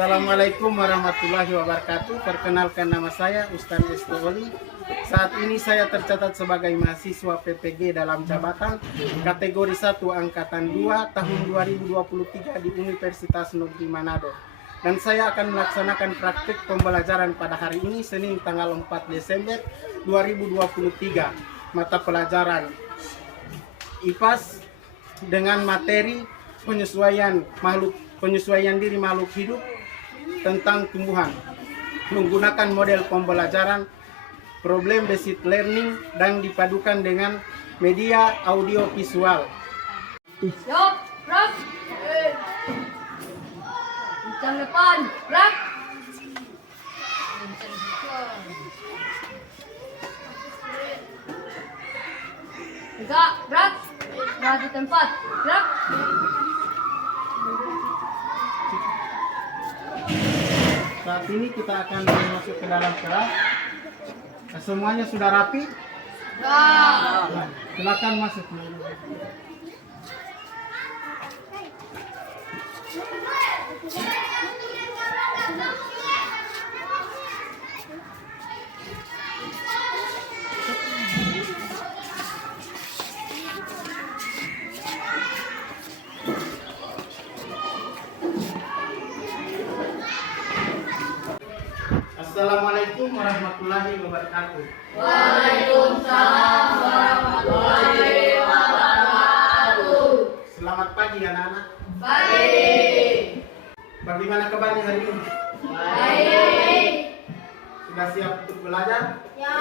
Assalamualaikum warahmatullahi wabarakatuh. Perkenalkan, nama saya Ustaz Estoli. Saat ini saya tercatat sebagai mahasiswa PPG dalam jabatan kategori 1 angkatan 2 tahun 2023 di Universitas Negeri Manado. Dan saya akan melaksanakan praktik pembelajaran pada hari ini, Senin tanggal 4 Desember 2023. Mata pelajaran IPAS dengan materi penyesuaian diri makhluk hidup tentang tumbuhan, menggunakan model pembelajaran problem based learning dan dipadukan dengan media audio visual. Siap, gerak. Bincang depan, gerak. Tegak, gerak. Gerak di tempat, gerak. Saat ini kita akan masuk ke dalam kelas. Semuanya sudah rapi? Gerak. Silakan masuk. Assalamualaikum warahmatullahi wabarakatuh. Waalaikumsalam warahmatullahi wabarakatuh. Selamat pagi anak-anak. Baik. Bagaimana kabarnya hari ini? Baik. Sudah siap untuk belajar? Ya.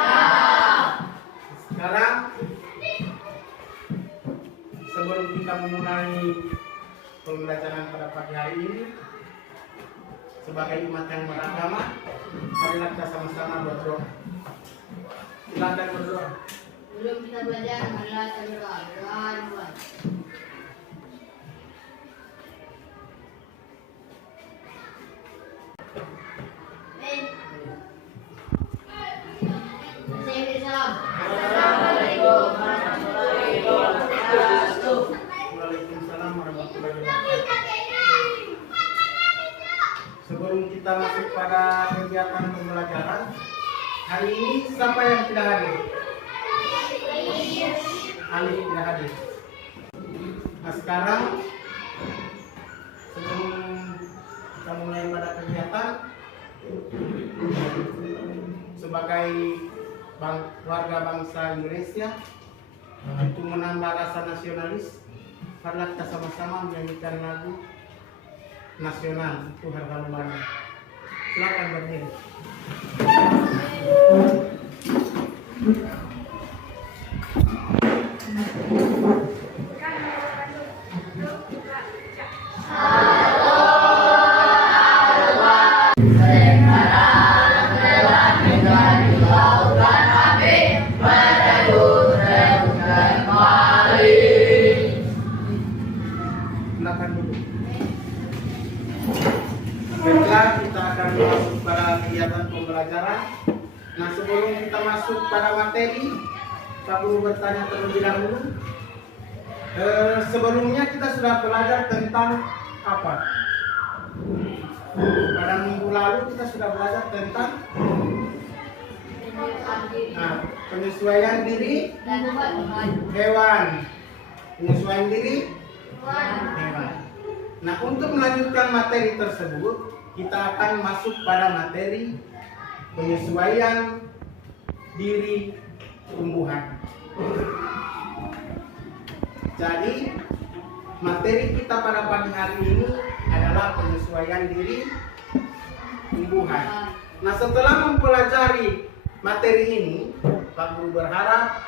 Sekarang sebelum kita memulai pembelajaran pada pagi hari ini, sebagai umat yang beragama, marilah kita sama-sama berdoa. Silakan berdoa. Belum kita belajar, marilah kita berdoa. Berdoa. Assalamualaikum warahmatullahi wabarakatuh. Waalaikumsalam warahmatullahi wabarakatuh. Sebelum kita masuk pada kegiatan pembelajaran, hari ini siapa yang tidak hadir? Ali tidak hadir. Nah sekarang sebelum kita mulai pada kegiatan, sebagai warga bangsa Indonesia, untuk menambah rasa nasionalis, marilah kita sama-sama menyanyikan lagu nasional itu harga luarnya. Silakan berdiri. Silakan duduk. Baiklah, kita akan masuk pada kegiatan pembelajaran. Nah, sebelum kita masuk pada materi, kita perlu bertanya terlebih dahulu. Sebelumnya kita sudah belajar tentang apa? Pada minggu lalu kita sudah belajar tentang penyesuaian diri hewan. Penyesuaian diri hewan. Nah, untuk melanjutkan materi tersebut, kita akan masuk pada materi penyesuaian diri tumbuhan. Jadi, materi kita pada pagi hari ini adalah penyesuaian diri tumbuhan. Nah, setelah mempelajari materi ini, Pak Guru berharap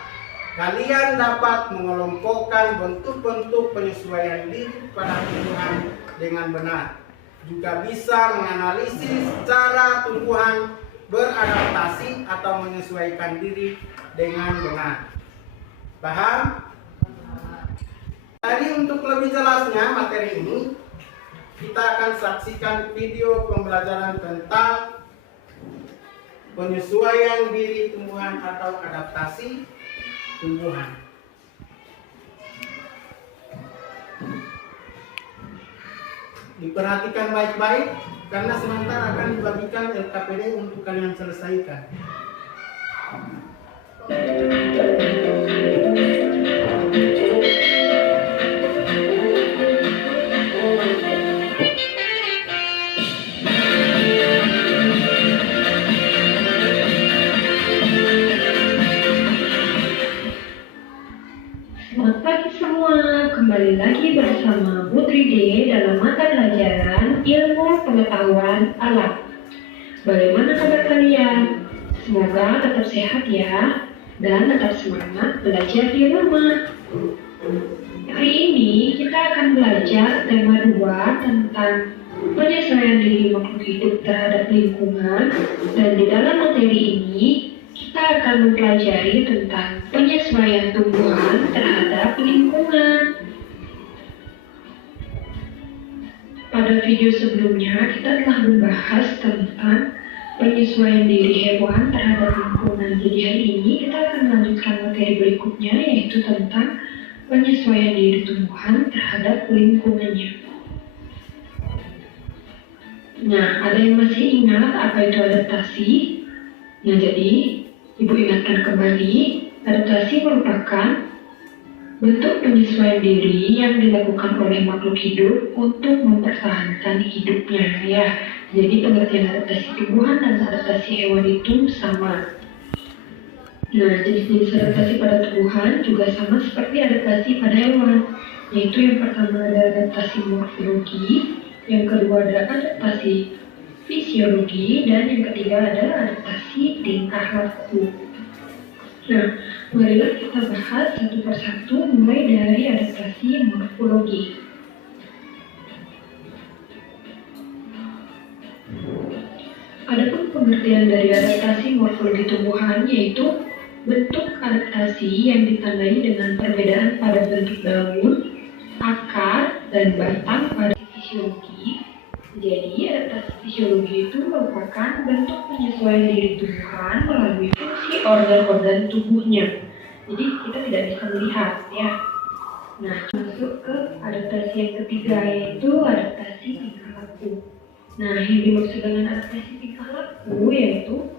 kalian dapat mengelompokkan bentuk-bentuk penyesuaian diri pada tumbuhan dengan benar. Juga bisa menganalisis cara tumbuhan beradaptasi atau menyesuaikan diri dengan benar. Paham? Jadi untuk lebih jelasnya materi ini, kita akan saksikan video pembelajaran tentang penyesuaian diri tumbuhan atau adaptasi tumbuhan. Diperhatikan baik-baik. karena sementara akan dibagikan LKPD untuk kalian selesaikan. Selamat pagi semua, kembali lagi bersama Putri D dalam mata pelajaran Ilmu Pengetahuan Alam. Bagaimana kabar kalian? Semoga tetap sehat ya, dan tetap semangat belajar di rumah. Hari ini kita akan belajar tema 2 tentang penyesuaian diri makhluk hidup terhadap lingkungan, dan di dalam materi ini kita akan mempelajari tentang penyesuaian tumbuhan terhadap lingkungan. Pada video sebelumnya kita telah membahas tentang penyesuaian diri hewan terhadap lingkungan. Jadi hari ini kita akan melanjutkan materi berikutnya, yaitu tentang penyesuaian diri tumbuhan terhadap lingkungannya. Nah, ada yang masih ingat apa itu adaptasi? Nah, jadi Ibu ingatkan kembali, adaptasi merupakan bentuk penyesuaian diri yang dilakukan oleh makhluk hidup untuk mempertahankan hidupnya, ya. Jadi pengertian adaptasi tumbuhan dan adaptasi hewan itu sama. Nah, jenis-jenis adaptasi pada tumbuhan juga sama seperti adaptasi pada hewan, yaitu yang pertama ada adaptasi morfologi, yang kedua ada adaptasi fisiologi, dan yang ketiga ada adaptasi tingkah laku. Nah, marilah kita bahas satu persatu mulai dari adaptasi morfologi. Adapun pengertian dari adaptasi morfologi tumbuhan yaitu bentuk adaptasi yang ditandai dengan perbedaan pada bentuk daun, akar, dan batang pada fisiologi. Jadi, adaptasi fisiologi itu merupakan bentuk penyesuaian diri tumbuhan melalui fungsi organ-organ tubuhnya. Jadi, kita tidak bisa melihat, ya. Nah, masuk ke adaptasi yang ketiga, yaitu adaptasi tingkah laku. Nah, yang dimaksud dengan adaptasi tingkah laku yaitu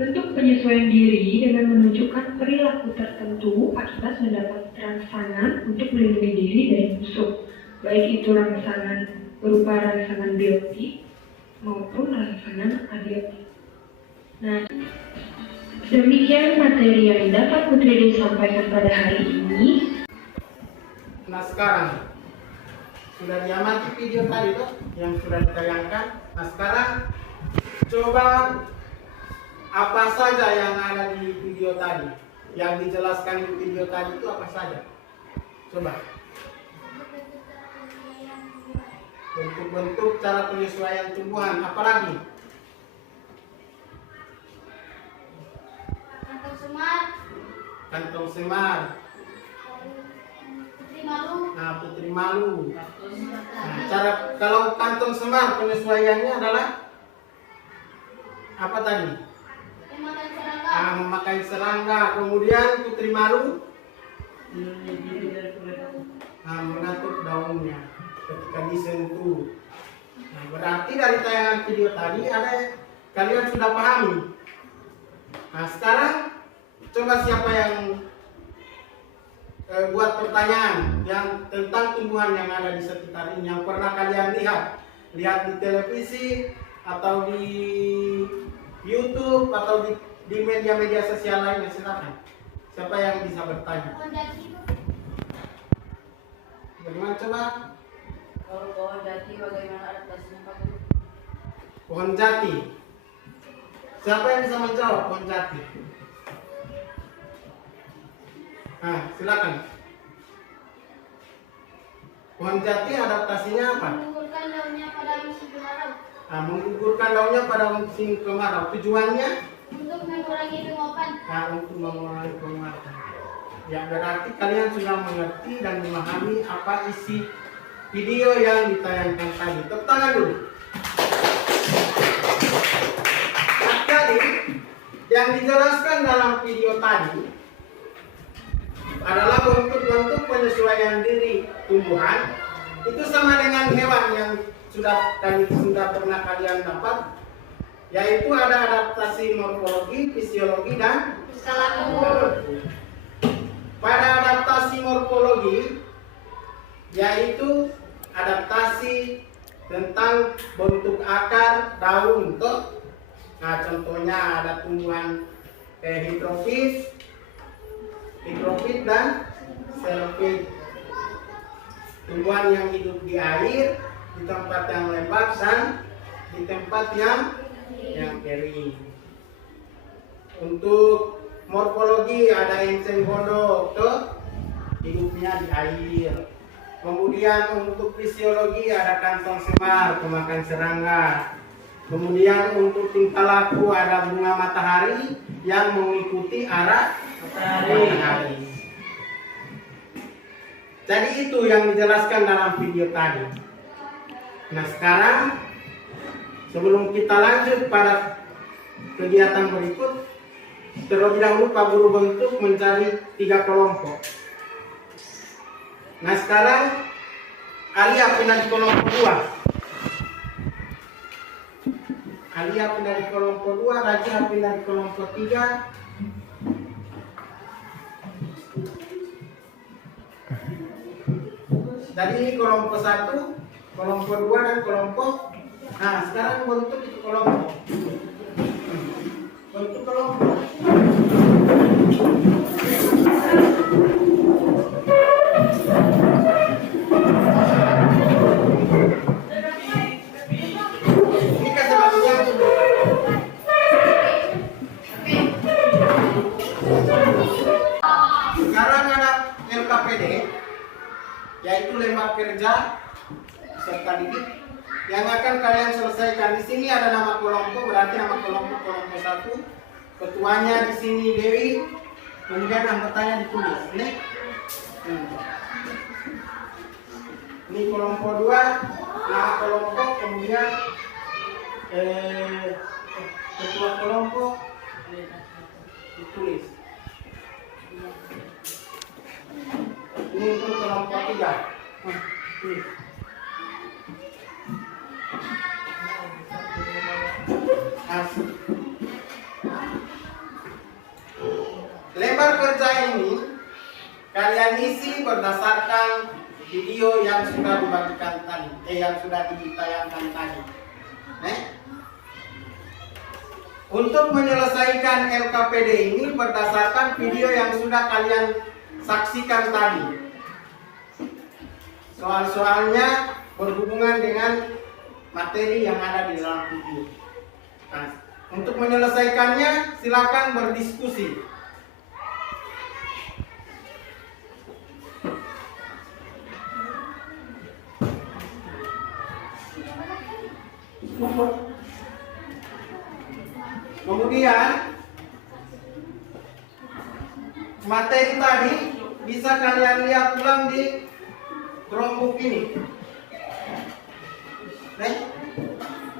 bentuk penyesuaian diri dengan menunjukkan perilaku tertentu akibat mendapat rangsangan untuk melindungi diri dari musuh, baik itu rangsangan berupa rangsangan biotik maupun rangsangan abiotik. Nah, demikian materi yang dapat Putri D sampaikan pada hari ini. Nah, sekarang sudah diamati video tadi tuh yang sudah ditayangkan. Nah, sekarang coba apa saja yang ada di video tadi, yang dijelaskan di video tadi itu apa saja? Coba. Bentuk-bentuk cara penyesuaian tumbuhan, apalagi? Kantong semar, Kantong semar, putri malu, nah putri malu. Nah, cara kalau kantong semar penyesuaiannya adalah apa tadi? memakan serangga, Memakai serangga. Kemudian putri malu mengatur daunnya ketika disentuh. Nah, berarti dari tayangan video tadi ada kalian sudah pahami. Nah, sekarang coba siapa yang buat pertanyaan yang tentang tumbuhan yang ada di sekitar ini, yang pernah kalian lihat di televisi atau di YouTube atau di media-media sosial lainnya, silakan. Siapa yang bisa bertanya? pohon jati, Bagaimana coba? Kalau pohon jati bagaimana adaptasinya Pak Guru? Pohon jati. Siapa yang bisa menjawab pohon jati? Nah, silakan. Pohon jati adaptasinya apa? menggugurkan daunnya pada musim kemarau, Menggugurkan daunnya pada musim kemarau. Tujuannya? untuk mengurangi penguapan. Untuk mengurangi penguatan. Ya, berarti kalian sudah mengerti dan memahami apa isi video yang ditayangkan tadi. Tepuk tangan dulu. Nah, jadi yang dijelaskan dalam video tadi adalah bentuk-bentuk penyesuaian diri tumbuhan. Itu sama dengan hewan yang sudah pernah kalian dapat, yaitu ada adaptasi morfologi, fisiologi, dan Salamur. pada adaptasi morfologi yaitu adaptasi tentang bentuk akar daun toh. Nah, contohnya ada tumbuhan hidrofit dan xerophyt. Tumbuhan yang hidup di air, di tempat yang lembab dan di tempat yang kering. Untuk morfologi ada enceng gondok tuh, hidupnya di air. Kemudian untuk fisiologi ada kantong semar, pemakan serangga. Kemudian untuk tingkah laku ada bunga matahari yang mengikuti arah matahari. Jadi itu yang dijelaskan dalam video tadi. Nah, sekarang sebelum kita lanjut pada kegiatan berikut, terlebih dahulu Pak Guru bentuk mencari 3 kelompok. Nah, sekarang Alia pindah di kelompok 2. Alia pindah di kelompok 2, Raja pindah di kelompok 3. Tadi ini kelompok 1, kelompok 2 dan kelompok. Nah, sekarang bentuk itu kelompok. Bentuk kelompok. Ini kan sebabnya sekarang ada LKPD, yaitu lembar kerja serta didik yang akan kalian selesaikan. Di sini ada nama kelompok, berarti nama kelompok 1. Ketuanya di sini Dewi, kemudian anggotanya ditulis. Ini kelompok 2, nama kelompok, kemudian ketua kelompok ditulis. Ini untuk kelompok 3. Lembar kerja ini kalian isi berdasarkan video yang sudah dibagikan tadi, yang sudah ditayangkan tadi. Untuk menyelesaikan LKPD ini berdasarkan video yang sudah kalian saksikan tadi. Soal-soalnya berhubungan dengan materi yang ada di dalam video. Nah, untuk menyelesaikannya silakan berdiskusi. Kemudian materi tadi bisa kalian lihat ulang di Chromebook ini.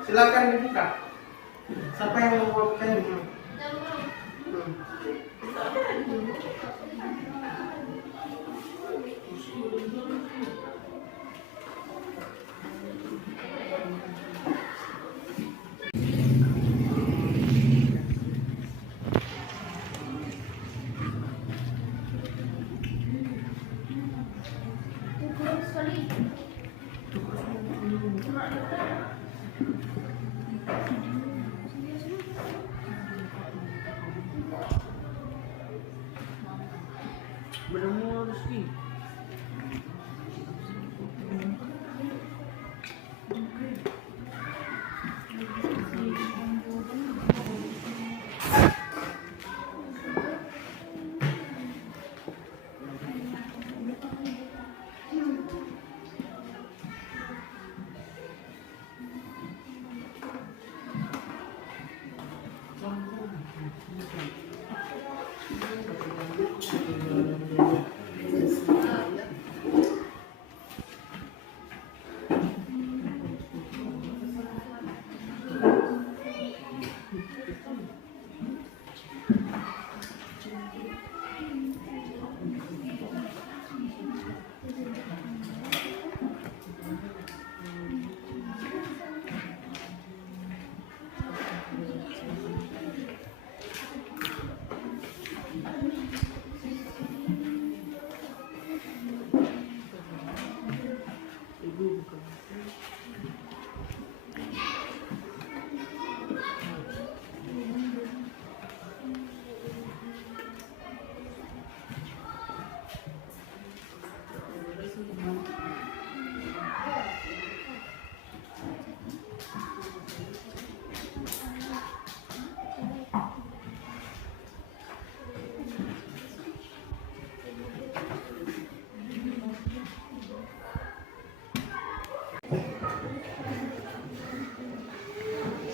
Silakan dibuka. Siapa yang mau buka?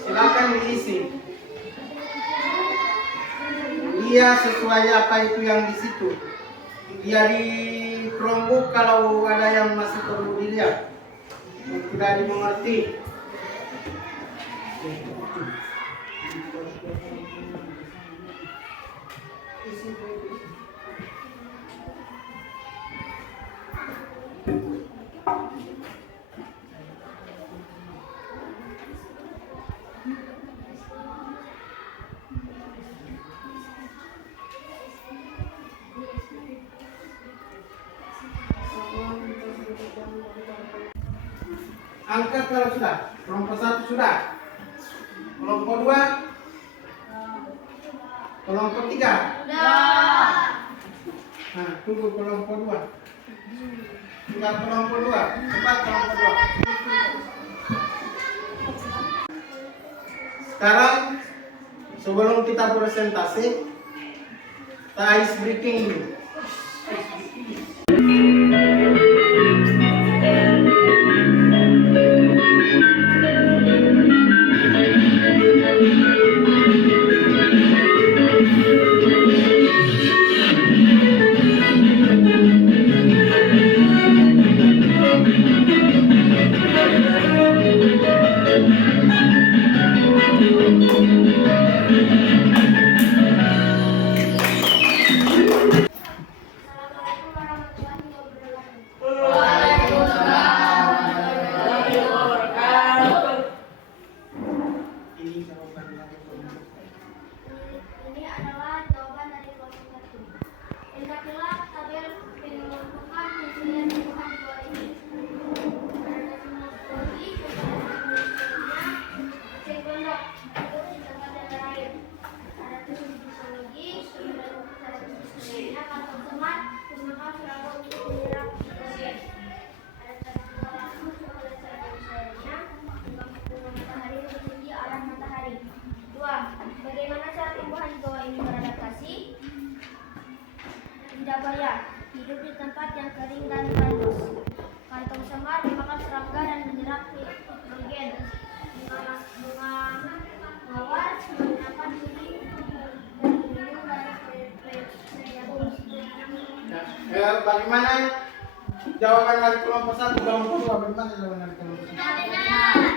Silakan diisi. Dia sesuai apa itu yang di situ. Dia di Chromebook kalau ada yang masih perlu dilihat, tidak dimengerti. Angkat kalau sudah. Kelompok 1 sudah. Kelompok 2. Kelompok 3. Nah, tunggu kelompok 2. Sudah kelompok 2. Cepat kelompok 2. Sekarang sebelum kita presentasi, kita ice breaking dulu. Ini adalah jawaban dari kelompok 1. Lengkapilah tabel pengelompokan hasil tumbuhan di bawah ini. Adaptasi morfologi, cek gondok, itu di tempat yang terakhir. Adaptasi fisiologi, sebenarnya kantong semat, menggunakan serabut untuk menyerap nitrogen. Adaptasi pola langsung oleh serabut misalnya, bunga matahari menuju arah matahari. 2. Bagaimana cara tumbuhan di bawah ini beradaptasi? Tidak payah, hidup di tempat yang kering dan panas. Kantong semar memakan serangga dan menyerap nitrogen. Bunga mawar menggunakan duri dan minum dari Bagaimana jawaban dari kelompok 1, kelompok 2? Bagaimana jawaban dari kelompok 1?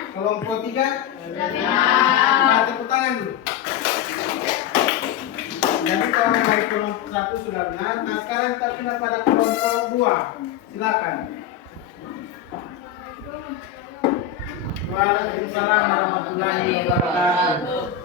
Kelompok 3? Nah, tepuk tangan dulu. Jadi jawaban dari kelompok 1 sudah benar. Nah, sekarang kita pindah pada kelompok 2. Silakan. Waalaikumsalam warahmatullahi wabarakatuh.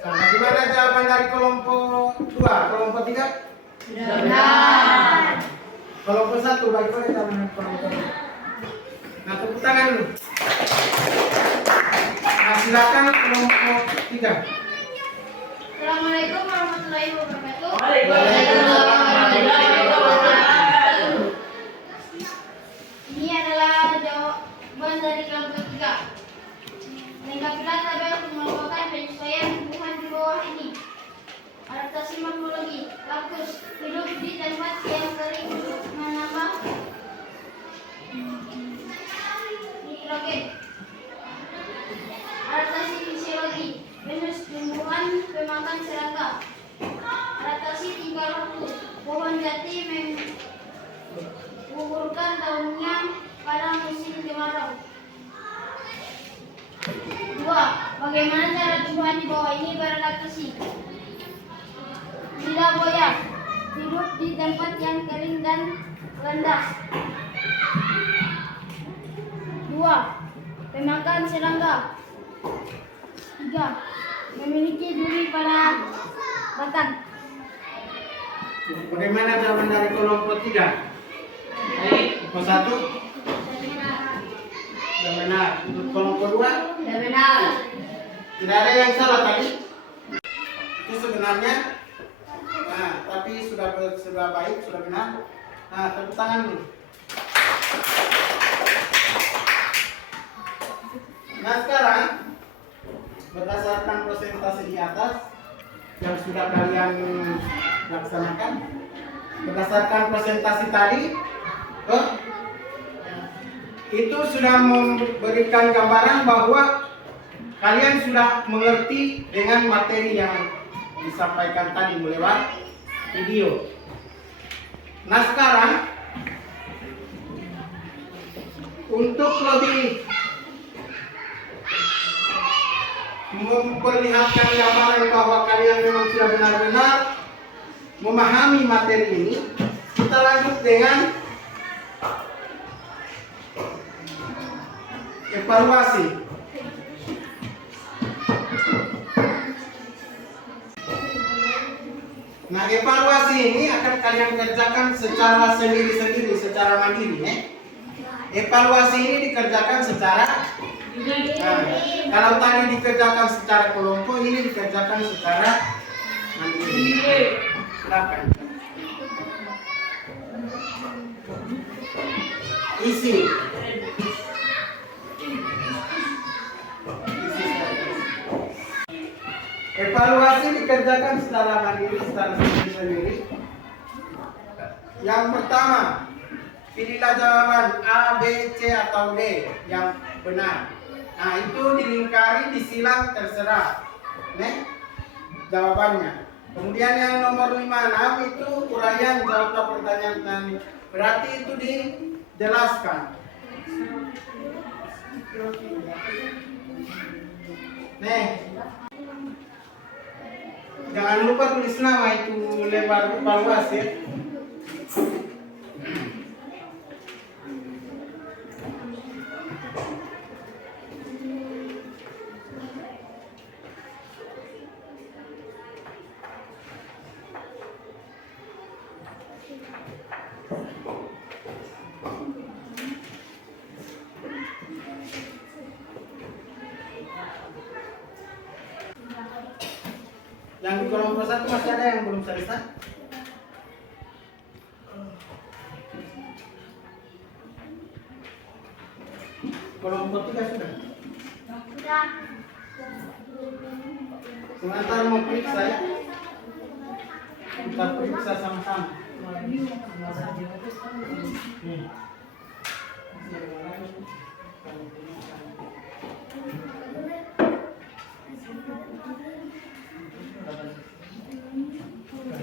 Bagaimana jawaban dari kelompok 2? Kelompok 3? Sudah benar. Kelompok 1, bagaimana jawaban dari kelompok 2? Nah, tepuk tangan dulu. Nah, silakan kelompok 3. Assalamualaikum warahmatullahi wabarakatuh. Waalaikumsalam warahmatullahi wabarakatuh. Ini adalah jawaban dari kelompok 3. Lengkapilah tabel pengelompokan penyesuaian tumbuhan di bawah tempat yang kering untuk menambah nitrogen. Adaptasi fisiologi. Venus tumbuhan pemakan serangga. Adaptasi tingkah laku. Pohon jati menggugurkan daunnya pada musim kemarau. 2. Bagaimana cara tumbuhan di bawah ini beradaptasi? Lidah buaya hidup di tempat yang kering dan rendah. 2. Pemakan serangga. 3. Memiliki duri pada batang. Bagaimana jawaban dari kelompok 3? Kelompok 1? Sudah benar. Untuk kelompok 2? Sudah benar. Tidak ada yang salah tadi. Itu sebenarnya. Nah, tapi sudah baik, sudah benar. Nah, tepuk tangan dulu. Nah, sekarang berdasarkan presentasi di atas yang sudah kalian laksanakan, berdasarkan presentasi tadi, itu sudah memberikan gambaran bahwa kalian sudah mengerti dengan materi yang disampaikan tadi lewat video. Nah, sekarang untuk lebih memperlihatkan gambaran bahwa kalian memang sudah benar-benar memahami materi ini, kita lanjut dengan evaluasi. Nah, evaluasi ini akan kalian kerjakan secara sendiri-sendiri, secara mandiri. Evaluasi ini dikerjakan secara kalau tadi dikerjakan secara kelompok, ini dikerjakan secara mandiri. Silakan. Isi. Evaluasi dikerjakan secara mandiri, secara sendiri-sendiri. Yang pertama, pilihlah jawaban A, B, C atau D yang benar. Nah, itu dilingkari, disilang, terserah jawabannya. Kemudian yang nomor 5, 6 itu uraian jawab pertanyaan. Berarti itu dijelaskan. Jangan lupa tulis nama itu lebar evaluasi. Yang di kelompok 1 masih ada yang belum selesai? Kelompok 3 sudah? Sudah. Sebentar mau periksa ya. Kita periksa sama-sama.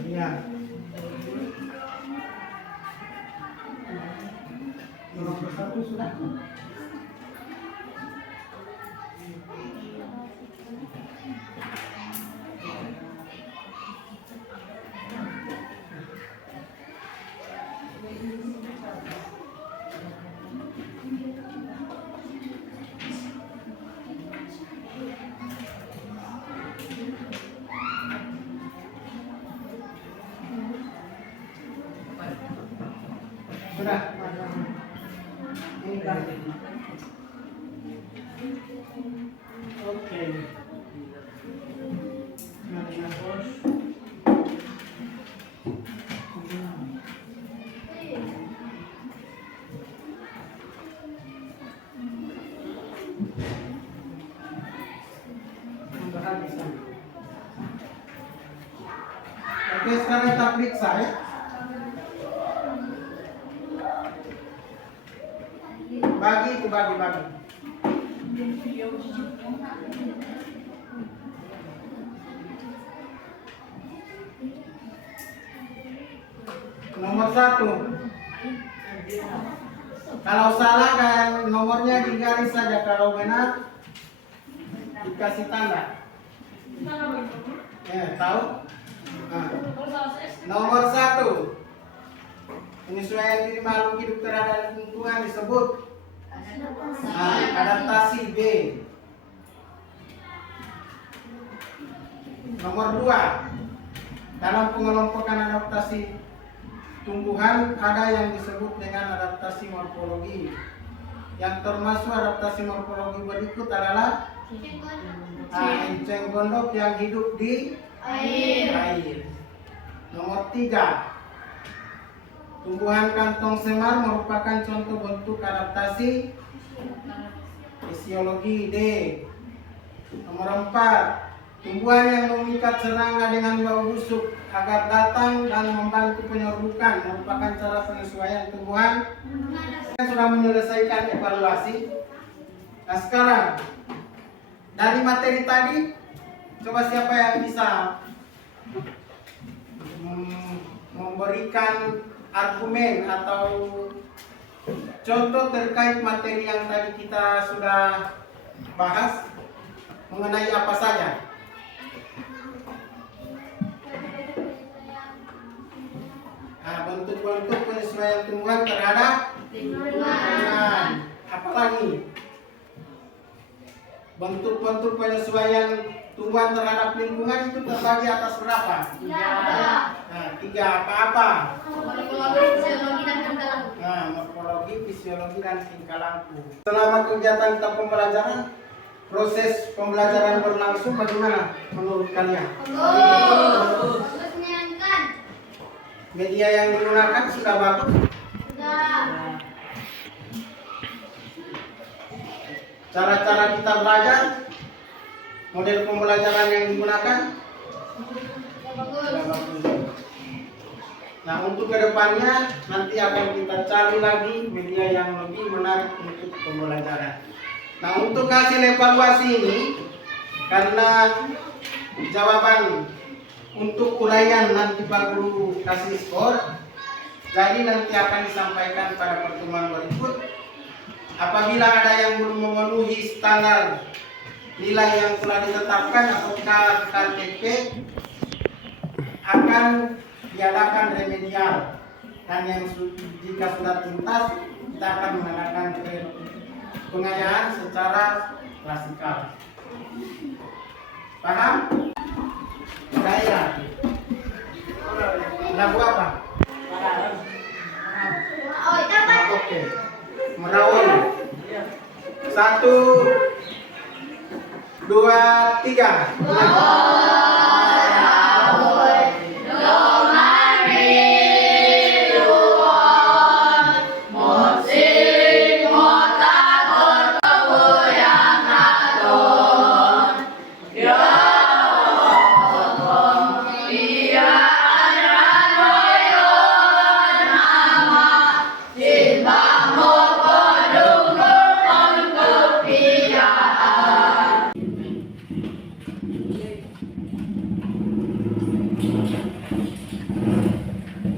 Iya. Nomor 1 sudah. Sudah. Ini kan. Oke. Oke, sekarang kita periksa ya. dibagi-bagi. Nomor 1. Kalau salah kan nomornya digaris saja, kalau benar dikasih tanda. Tahu? Nah. Nomor 1. Penyesuaian diri makhluk hidup terhadap lingkungan disebut adaptasi B. Nomor 2. Dalam pengelompokan adaptasi tumbuhan ada yang disebut dengan adaptasi morfologi. Yang termasuk adaptasi morfologi berikut adalah enceng gondok yang hidup di air. Nomor 3. Tumbuhan kantong semar merupakan contoh bentuk adaptasi fisiologi D. Nomor 4. Tumbuhan yang memikat serangga dengan bau busuk agar datang dan membantu penyerbukan merupakan cara penyesuaian tumbuhan. Kita sudah menyelesaikan evaluasi. Nah sekarang dari materi tadi, coba siapa yang bisa memberikan argumen atau contoh terkait materi yang tadi kita sudah bahas mengenai apa saja? Bentuk-bentuk penyesuaian tumbuhan terhadap lingkungan. Apa lagi? Bentuk-bentuk penyesuaian tumbuhan terhadap lingkungan itu terbagi atas berapa? 3. Nah, 3 apa-apa? Morfologi, fisiologi, dan tingkah laku. Selama kegiatan kita pembelajaran, proses pembelajaran berlangsung bagaimana menurut kalian? Media yang digunakan sudah bagus? Cara-cara kita belajar, model pembelajaran yang digunakan sudah bagus. Nah untuk kedepannya nanti akan kita cari lagi media yang lebih menarik untuk pembelajaran. Nah untuk hasil evaluasi ini, karena jawaban untuk uraian nanti Pak Guru kasih skor, jadi nanti akan disampaikan pada pertemuan berikut. Apabila ada yang belum memenuhi standar nilai yang telah ditetapkan atau KTP, akan diadakan remedial, dan yang jika sudah tuntas kita akan mengadakan pengayaan secara klasikal. Paham? Daerah. Lagu apa? Oke. Merawat. 1, 2, 3.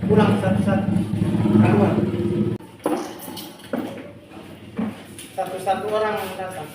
Pulang satu-satu. Satu-satu orang datang.